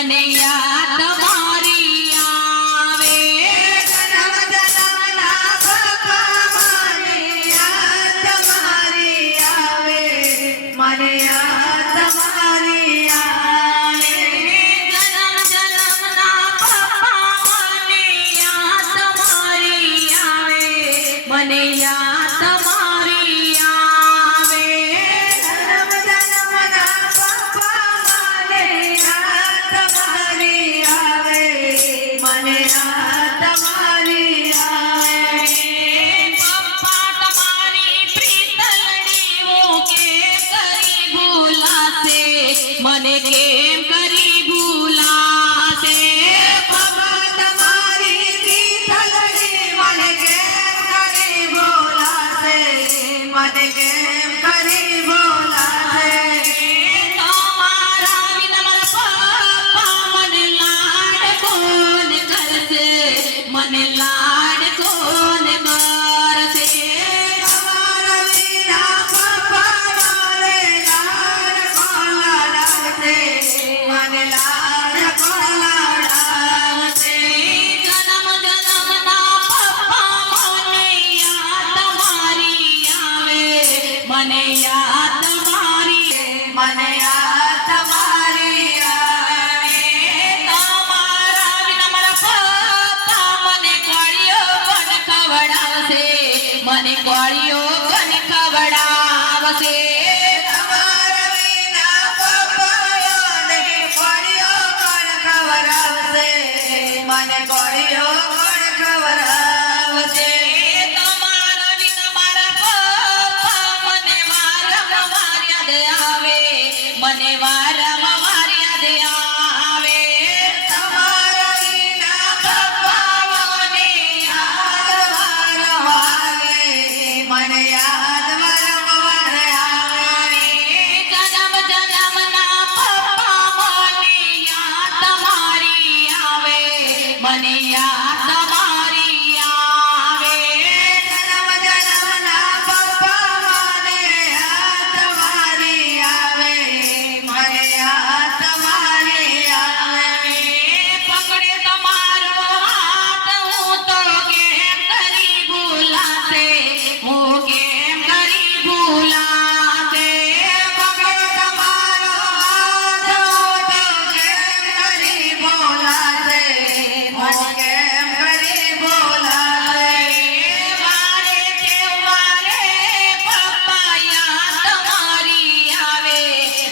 મને યાદ મારી આવે જન્મ જન્મના પપ્પા મને યાદ મારી આવે મને યાદ મારી આવે જન્મ જન્મના પપ્પા મને યાદ મારી આવે મને યાદ મારી આવે જન્મ જન્મના પપ્પા મને યાદ મારી આવે મને યાદ મારી આવે પપ્પા તમારી પ્રીતલડી હું કેમ કરી ભૂલાશે મને કેમ કરી ભૂલાશે પપ્પા તમારી પ્રીતલડી મને કેમ કરી બોલાશે મને કેમ કરી બોલાશે તમારા વિના મારા પપ્પા મને લાડ કોણ કરશે મને લાડ કોણ કરશે તમારા વિના પપ્પા મારે લાડ કોલાડાશે મને લાડ કોલાડાશે જન્મ જન્મના પપ્પા મને યાદ મારી આવે મને યાદ મારી મને યાદ મારી આવે તમારા વિના મારા પપ્પા મને કોળીઓ કોણ ખવડાવશે મને કોળીઓ કોણ ખવડાવશે તમારા વિના પપ્પાઓને કોળીઓ કોણ ખવડાવશે મને કોળીઓ કોણ ખવડાવશે તમારા વિના મારા પપ્પા મને વારંવાર યાદ આવે મને વારંવાર યાદ આવે તમારા વિના પપ્પાઓને યાદ વારંવારે મને યાદ વારંવાર આવે જન્મ જન્મના પપ્પા મને યાદ મારી આવે મને યાદ મારી આવે જન્મ જન્મના પપ્પા મને યાદ મારી આવે મને યાદ મારી આવે પકડે તમારો હાથ હું તો કેમ કરી ભૂલાશે હું કેમ કરી ભૂલાશે પકડ તમારો હાથ હું તો કેમ કરી બોલાશે મને કેમ કરી બોલાશે વારે તહેવારે પપ્પા યાદ મારી આવે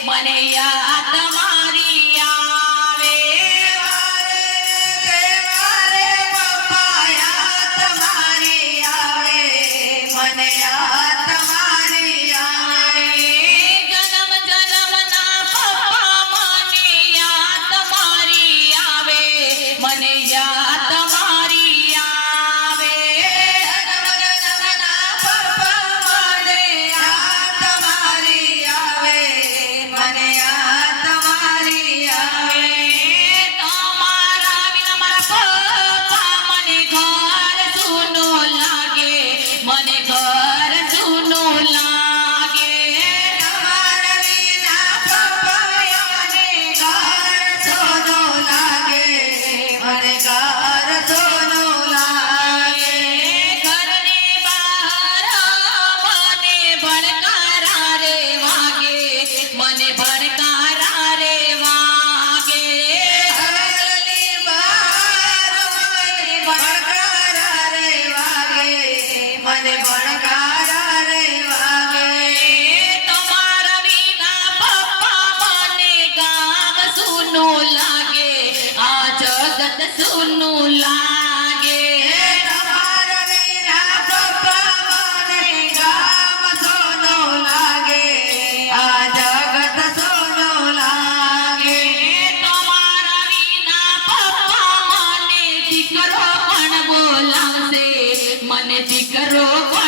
મને યાદ મારી આવે વારે પપ્પા યાદ મારી આવે મને યાદ મારી આવે જન્મ જન્મના પપ્પા મને યાદ મારી આવે મને યાદ મારી આવે જન્મ જન્મના પપ્પા મને યાદ મારી આવે મને યાદ મારી આવે તમારા વિના મારા પપ્પા મને ઘર જૂનું લાગે મને ઘર જૂનું લાગે તમારા વિના પપ્પા મને ઘર સોનો લાગે મને ઘર સોનો લાગે ઘરની બહાર મને ભડકારા રે વાગે મને ભડકારા રે વાગે ઘરની બહાર મને ભડકારા રે વાગે મને ભડકારા રે વાગે તમારા વિના પપ્પા મને ગામ સૂનું લાગે આ જગત સૂનું લાગે તમારા વિના પપ્પા મને ગામ સોનો લાગે આ જગત સોનો લાગે તમારા વિના પપ્પા મને દીકરો પણ બોલાવશે મને દીકરો પણ